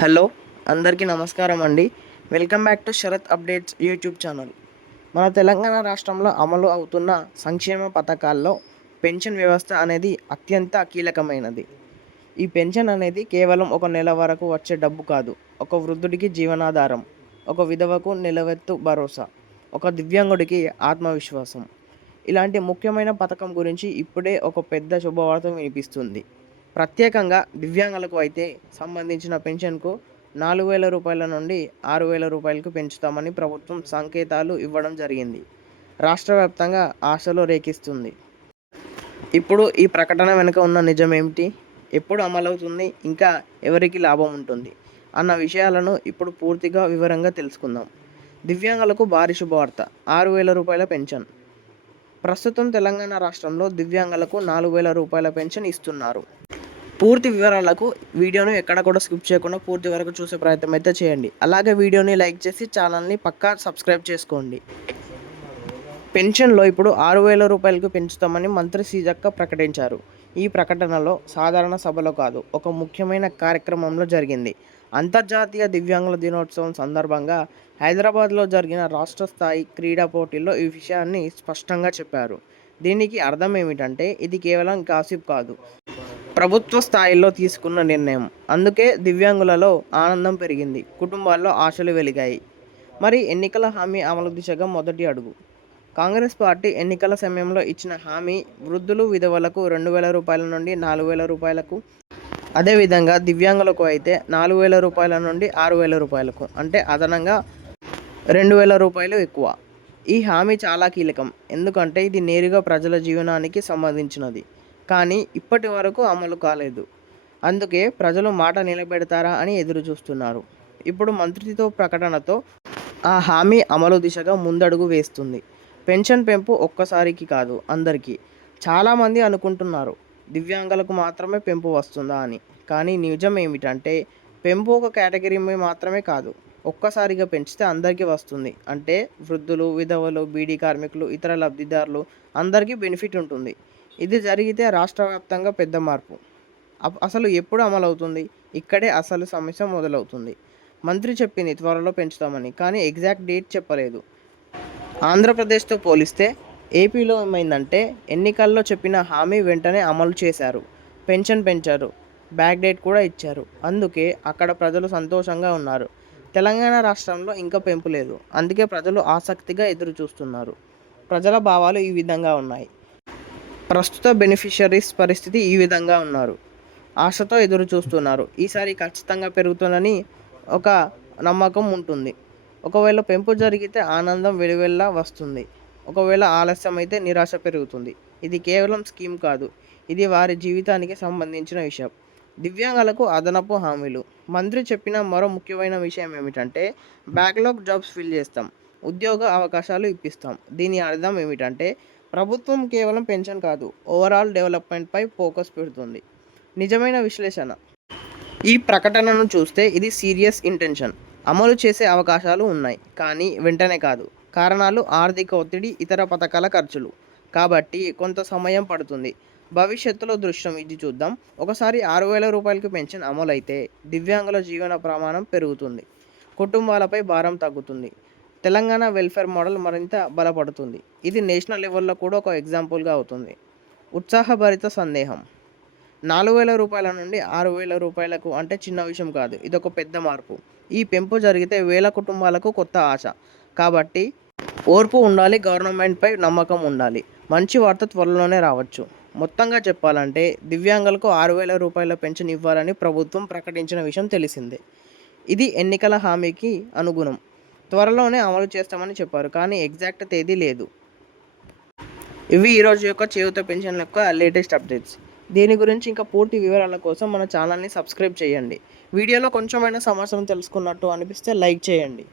Hello, అందరికీ నమస్కారం అండి. Welcome back to Sharath updates YouTube channel. మన తెలంగాణ రాష్ట్రంలో అమలు అవుతున్న సంక్షేమ పథకాల్లో పెన్షన్ వ్యవస్థ అనేది అత్యంత కీలకమైనది. ఈ పెన్షన్ అనేది కేవలం ఒక నెల వరకు వచ్చే డబ్బు కాదు. ఒక వృద్ధుడికి జీవనాధారం, ఒక విధవకు నిలవెత్తు భరోసా, ఒక దివ్యాంగుడికి ఆత్మవిశ్వాసం. ఇలాంటి ముఖ్యమైన పథకం గురించి ఇప్పుడే ఒక పెద్ద శుభవార్త వినిపిస్తుంది. ప్రత్యేకంగా దివ్యాంగులకు అయితే సంబంధించిన పెన్షన్కు 4,000 రూపాయల నుండి 6,000 రూపాయలకు పెంచుతామని ప్రభుత్వం సంకేతాలు ఇవ్వడం జరిగింది. రాష్ట్ర వ్యాప్తంగా ఆశలు రేకిస్తుంది. ఇప్పుడు ఈ ప్రకటన వెనుక ఉన్న నిజం ఏమిటి? ఎప్పుడు అమలవుతుంది? ఇంకా ఎవరికి లాభం ఉంటుంది? అన్న విషయాలను ఇప్పుడు పూర్తిగా వివరంగా తెలుసుకుందాం. దివ్యాంగులకు భారీ శుభవార్త, 6,000 రూపాయల పెన్షన్. ప్రస్తుతం తెలంగాణ రాష్ట్రంలో దివ్యాంగులకు 4,000 రూపాయల పెన్షన్ ఇస్తున్నారు. పూర్తి వివరాలకు వీడియోను ఎక్కడ కూడా స్కిప్ చేయకుండా పూర్తి వరకు చూసే ప్రయత్నం అయితే చేయండి. అలాగే వీడియోని లైక్ చేసి ఛానల్ని పక్కా సబ్స్క్రైబ్ చేసుకోండి. పెన్షన్లో ఇప్పుడు 6,000 రూపాయలకు పెంచుతామని మంత్రి సీజక్క ప్రకటించారు. ఈ ప్రకటనలో సాధారణ సభలో కాదు, ఒక ముఖ్యమైన కార్యక్రమంలో జరిగింది. అంతర్జాతీయ దివ్యాంగుల దినోత్సవం సందర్భంగా హైదరాబాద్లో జరిగిన రాష్ట్ర స్థాయి క్రీడా పోటీల్లో ఈ విషయాన్ని స్పష్టంగా చెప్పారు. దీనికి అర్థం ఏమిటంటే ఇది కేవలం గాసిప్ కాదు, ప్రభుత్వ స్థాయిలో తీసుకున్న నిర్ణయం. అందుకే దివ్యాంగులలో ఆనందం పెరిగింది, కుటుంబాల్లో ఆశలు వెలిగాయి. మరి ఎన్నికల హామీ అమలు దిశగా మొదటి అడుగు. కాంగ్రెస్ పార్టీ ఎన్నికల సమయంలో ఇచ్చిన హామీ వృద్ధులు, విధవలకు 2,000 రూపాయల నుండి 4,000 రూపాయలకు, అదేవిధంగా దివ్యాంగులకు అయితే 4,000 రూపాయల నుండి 6,000 రూపాయలకు, అంటే అదనంగా 2,000 రూపాయలు ఎక్కువ. ఈ హామీ చాలా కీలకం, ఎందుకంటే ఇది నేరుగా ప్రజల జీవనానికి సంబంధించినది. కానీ ఇప్పటి వరకు అమలు కాలేదు. అందుకే ప్రజలు మాట నిలబెడతారా అని ఎదురు చూస్తున్నారు. ఇప్పుడు మంత్రితో ప్రకటనతో ఆ హామీ అమలు దిశగా ముందడుగు వేస్తుంది. పెన్షన్ పెంపు ఒక్కసారికి కాదు, అందరికీ. చాలామంది అనుకుంటున్నారు దివ్యాంగులకు మాత్రమే పెంపు వస్తుందా అని. కానీ నిజం ఏమిటంటే పెంపు ఒక కేటగిరీ మాత్రమే కాదు, ఒక్కసారిగా పెంచితే అందరికీ వస్తుంది. అంటే వృద్ధులు, విధవలు, బీడీ కార్మికులు, ఇతర లబ్ధిదారులు అందరికీ బెనిఫిట్ ఉంటుంది. ఇది జరిగితే రాష్ట్ర వ్యాప్తంగా పెద్ద మార్పు. అసలు ఎప్పుడు అమలవుతుంది? ఇక్కడే అసలు సమస్య మొదలవుతుంది. మంత్రి చెప్పింది త్వరలో పెంచుతామని, కానీ ఎగ్జాక్ట్ డేట్ చెప్పలేదు. ఆంధ్రప్రదేశ్తో పోలిస్తే ఏపీలో ఏమైందంటే ఎన్నికల్లో చెప్పిన హామీ వెంటనే అమలు చేశారు. పెన్షన్ పెంచారు, బ్యాక్ డేట్ కూడా ఇచ్చారు. అందుకే అక్కడ ప్రజలు సంతోషంగా ఉన్నారు. తెలంగాణ రాష్ట్రంలో ఇంకా పెంపు లేదు. అందుకే ప్రజలు ఆసక్తిగా ఎదురు చూస్తున్నారు. ప్రజల భావాలు ఈ విధంగా ఉన్నాయి. ప్రస్తుత బెనిఫిషరీస్ పరిస్థితి ఈ విధంగా ఉన్నారు. ఆశతో ఎదురు చూస్తున్నారు. ఈసారి ఖచ్చితంగా పెరుగుతుందని ఒక నమ్మకం ఉంటుంది. ఒకవేళ పెంపు జరిగితే ఆనందం వెలువెల్లా వస్తుంది. ఒకవేళ ఆలస్యం అయితే నిరాశ పెరుగుతుంది. ఇది కేవలం స్కీమ్ కాదు, ఇది వారి జీవితానికి సంబంధించిన విషయం. దివ్యాంగులకు అదనపు హామీలు. మంత్రి చెప్పిన మరో ముఖ్యమైన విషయం ఏమిటంటే బ్యాక్లాగ్ జాబ్స్ ఫిల్ చేస్తాం, ఉద్యోగ అవకాశాలు ఇప్పిస్తాం. దీని అర్థం ఏమిటంటే ప్రభుత్వం కేవలం పెన్షన్ కాదు, ఓవరాల్ డెవలప్మెంట్పై ఫోకస్ పెడుతుంది. నిజమైన విశ్లేషణ. ఈ ప్రకటనను చూస్తే ఇది సీరియస్ ఇంటెన్షన్. అమలు చేసే అవకాశాలు ఉన్నాయి, కానీ వెంటనే కాదు. కారణాలు ఆర్థిక ఒత్తిడి, ఇతర పథకాల ఖర్చులు. కాబట్టి కొంత సమయం పడుతుంది. భవిష్యత్తులో దృశ్యం ఇది చూద్దాం. ఒకసారి 6,000 రూపాయలకు పెన్షన్ అమలైతే దివ్యాంగుల జీవన ప్రమాణం పెరుగుతుంది, కుటుంబాలపై భారం తగ్గుతుంది, తెలంగాణ వెల్ఫేర్ మోడల్ మరింత బలపడుతుంది. ఇది నేషనల్ లెవెల్లో కూడా ఒక ఎగ్జాంపుల్గా అవుతుంది. ఉత్సాహభరిత సందేహం. 4,000 రూపాయల నుండి 6,000 రూపాయలకు అంటే చిన్న విషయం కాదు, ఇదొక పెద్ద మార్పు. ఈ పెంపు జరిగితే వేల కుటుంబాలకు కొత్త ఆశ. కాబట్టి ఓర్పు ఉండాలి, గవర్నమెంట్పై నమ్మకం ఉండాలి. మంచి వార్త త్వరలోనే రావచ్చు. మొత్తంగా చెప్పాలంటే దివ్యాంగులకు 6,000 రూపాయల పెన్షన్ ఇవ్వాలని ప్రభుత్వం ప్రకటించిన విషయం తెలిసిందే. ఇది ఎన్నికల హామీకి అనుగుణం. త్వరలోనే అమలు చేస్తామని చెప్పారు, కానీ ఎగ్జాక్ట్ తేదీ లేదు. ఇవి ఈరోజు యొక్క చేయూత పెన్షన్ యొక్క లేటెస్ట్ అప్డేట్స్. దీని గురించి ఇంకా పూర్తి వివరాల కోసం మన ఛానల్ని సబ్స్క్రైబ్ చేయండి. వీడియోలో కొంచెమైనా సమాచారం తెలుసుకున్నట్టు అనిపిస్తే లైక్ చేయండి.